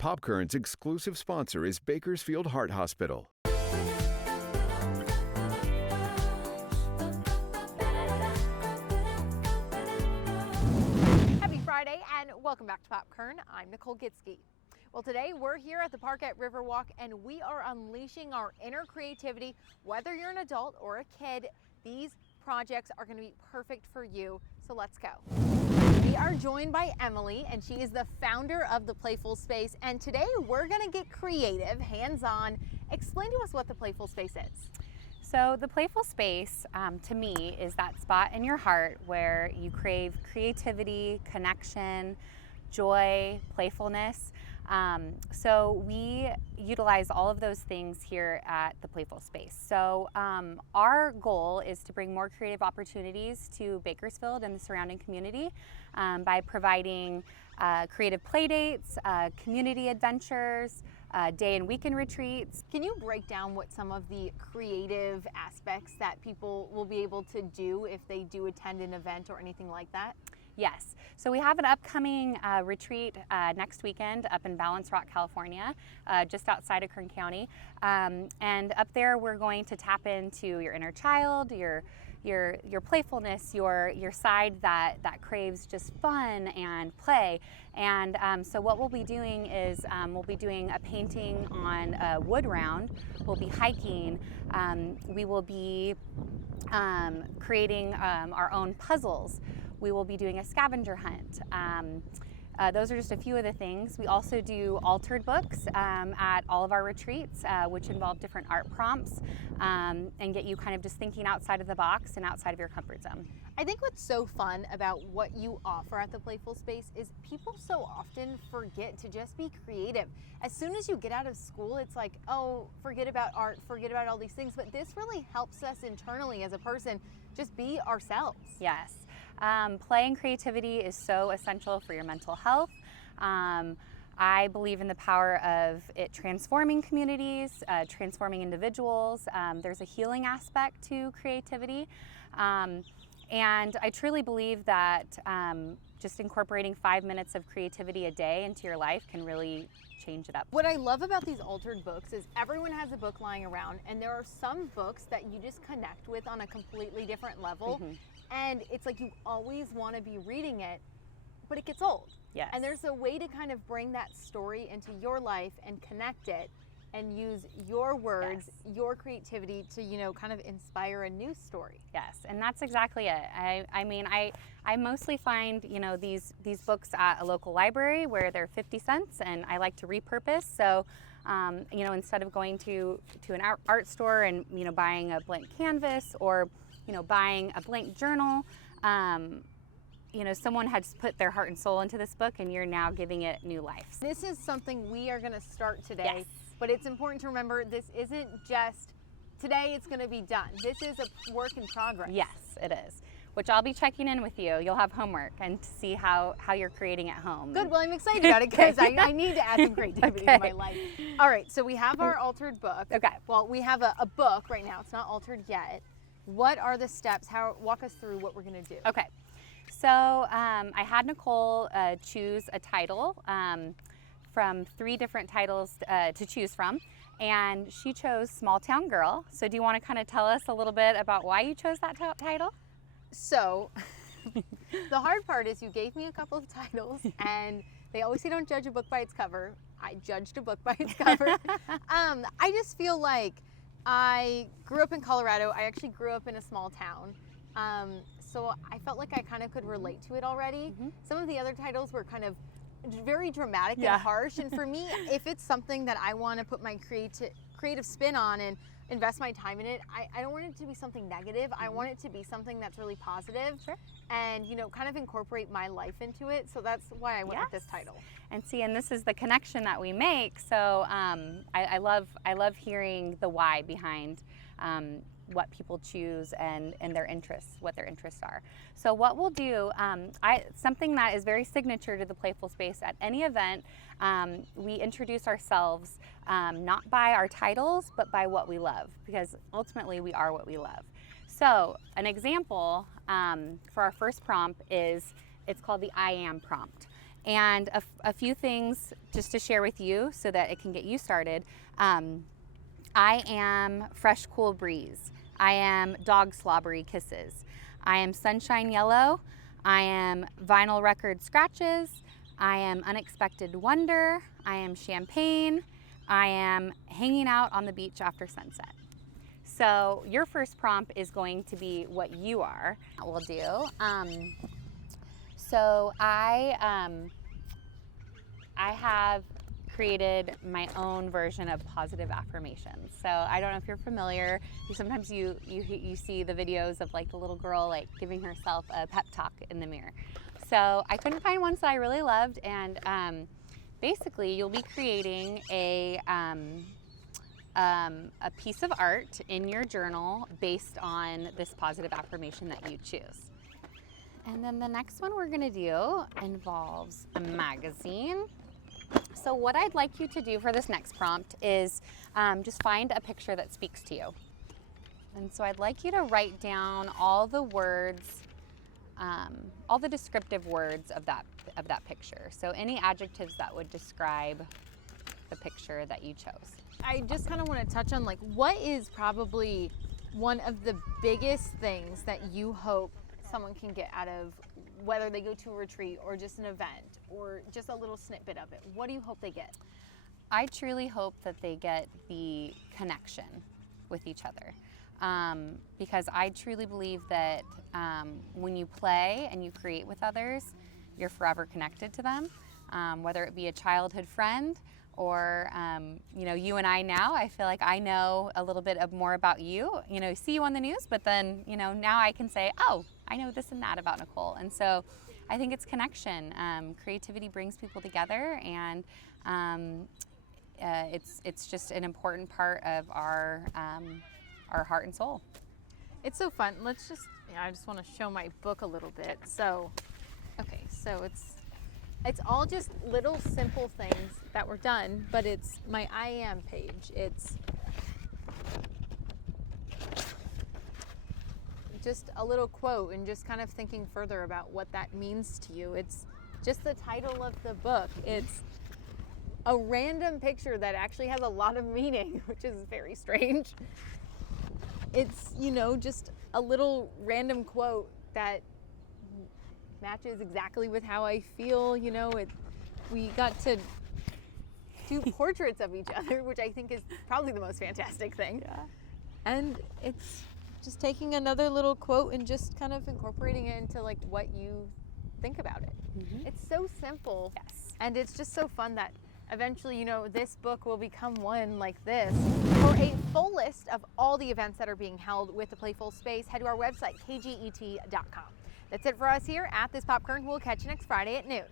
Popkern's exclusive sponsor is Bakersfield Heart Hospital. Happy Friday and welcome back to Kern. I'm Nicole Gitzke. Well, today we're here at the park at Riverwalk and we are unleashing our inner creativity. Whether you're an adult or a kid, these projects are going to be perfect for you. So let's go. We are joined by Emily and she is the founder of the Playful Space. And today we're going to get creative, hands-on. Explain to us what the Playful Space is. So the Playful Space, to me, is that spot in your heart where you crave creativity, connection, joy, playfulness. So we utilize all of those things here at the Playful Space. So our goal is to bring more creative opportunities to Bakersfield and the surrounding community by providing creative play dates, community adventures, day and weekend retreats. Can you break down what some of the creative aspects that people will be able to do if they do attend an event or anything like that? Yes. So we have an upcoming retreat next weekend up in Balance Rock, California, just outside of Kern County. And up there we're going to tap into your inner child, your playfulness, your side that craves just fun and play. And so what we'll be doing is we'll be doing a painting on a wood round. We'll be hiking. We will be creating our own puzzles. We will be doing a scavenger hunt. Those are just a few of the things. We also do altered books at all of our retreats, which involve different art prompts and get you kind of just thinking outside of the box and outside of your comfort zone. I think what's so fun about what you offer at the Playful Space is people so often forget to just be creative. As soon as you get out of school, it's like, oh, forget about art, forget about all these things. But this really helps us internally as a person just be ourselves. Yes. Play and creativity is so essential for your mental health. I believe in the power of it transforming communities, transforming individuals. There's a healing aspect to creativity. And I truly believe that just incorporating 5 minutes of creativity a day into your life can really change it up. What I love about these altered books is everyone has a book lying around, and there are some books that you just connect with on a completely different level. Mm-hmm. And it's like you always want to be reading it, but it gets old. Yes. And there's a way to kind of bring that story into your life and connect it and use your words, yes, your creativity to, kind of inspire a new story. Yes, and that's exactly it. I mostly find, these books at a local library where they're 50 cents and I like to repurpose. So, instead of going to an art store and, buying a blank canvas or buying a blank journal, someone has put their heart and soul into this book and you're now giving it new life. This is something we are going to start today, yes, but it's important to remember this isn't just today it's going to be done. This is a work in progress. Yes, it is, which I'll be checking in with you. You'll have homework and to see how you're creating at home. Good, well I'm excited about it because I need to add some creativity to my life. All right, so we have our altered book. Okay. Well, we have a book right now. It's not altered yet. What are the steps? Walk us through what we're going to do. Okay, so I had Nicole choose a title from 3 different titles to choose from, and she chose Small Town Girl. So do you want to kind of tell us a little bit about why you chose that title? So the hard part is you gave me a couple of titles, and they always say don't judge a book by its cover. I judged a book by its cover. I just feel like I grew up in Colorado. I actually grew up in a small town. So I felt like I kind of could relate to it already. Mm-hmm. Some of the other titles were kind of very dramatic, yeah, and harsh. And for me, if it's something that I want to put my creative spin on and invest my time in it, I don't want it to be something negative. Mm-hmm. I want it to be something that's really positive. Sure. And, kind of incorporate my life into it. So that's why I went, yes, with this title. And see, and this is the connection that we make. So I love hearing the why behind what people choose and their interests, what their interests are. So what we'll do, something that is very signature to the Playful Space at any event, we introduce ourselves not by our titles, but by what we love, because ultimately we are what we love. So an example for our first prompt is, it's called the I am prompt. And a few things just to share with you so that it can get you started. I am Fresh Cool Breeze. I am Dog Slobbery Kisses. I am Sunshine Yellow. I am Vinyl Record Scratches. I am Unexpected Wonder. I am Champagne. I am Hanging Out on the Beach After Sunset. So your first prompt is going to be what you are. We'll do. So I have created my own version of positive affirmations. So I don't know if you're familiar. Sometimes you see the videos of like the little girl like giving herself a pep talk in the mirror. So I couldn't find ones that I really loved, and basically you'll be creating a piece of art in your journal based on this positive affirmation that you choose. And then the next one we're gonna do involves a magazine. So what I'd like you to do for this next prompt is just find a picture that speaks to you. And so I'd like you to write down all the words, all the descriptive words of that picture. So any adjectives that would describe the picture that you chose. I just kind of want to touch on like what is probably one of the biggest things that you hope someone can get out of whether they go to a retreat or just an event or just a little snippet of it. What do you hope they get? I truly hope that they get the connection with each other, because I truly believe that when you play and you create with others, you're forever connected to them, whether it be a childhood friend or you and I now. I feel like I know a little bit more about you. See you on the news, but then now I can say, oh, I know this and that about Nicole. And so I think it's connection. Creativity brings people together, and it's just an important part of our heart and soul. It's so fun. I just want to show my book a little bit. So, okay, so it's all just little simple things that were done, but it's my I am page. It's just a little quote and just kind of thinking further about what that means to you. It's just the title of the book. It's a random picture that actually has a lot of meaning, which is very strange. It's, just a little random quote that matches exactly with how I feel. We got to do portraits of each other, which I think is probably the most fantastic thing. Yeah. And it's just taking another little quote and just kind of incorporating it into like what you think about it. Mm-hmm. It's so simple. Yes. And it's just so fun that eventually, this book will become one like this. For a full list of all the events that are being held with the Playful Space, head to our website, kget.com. That's it for us here at this Pop Kern. We'll catch you next Friday at noon.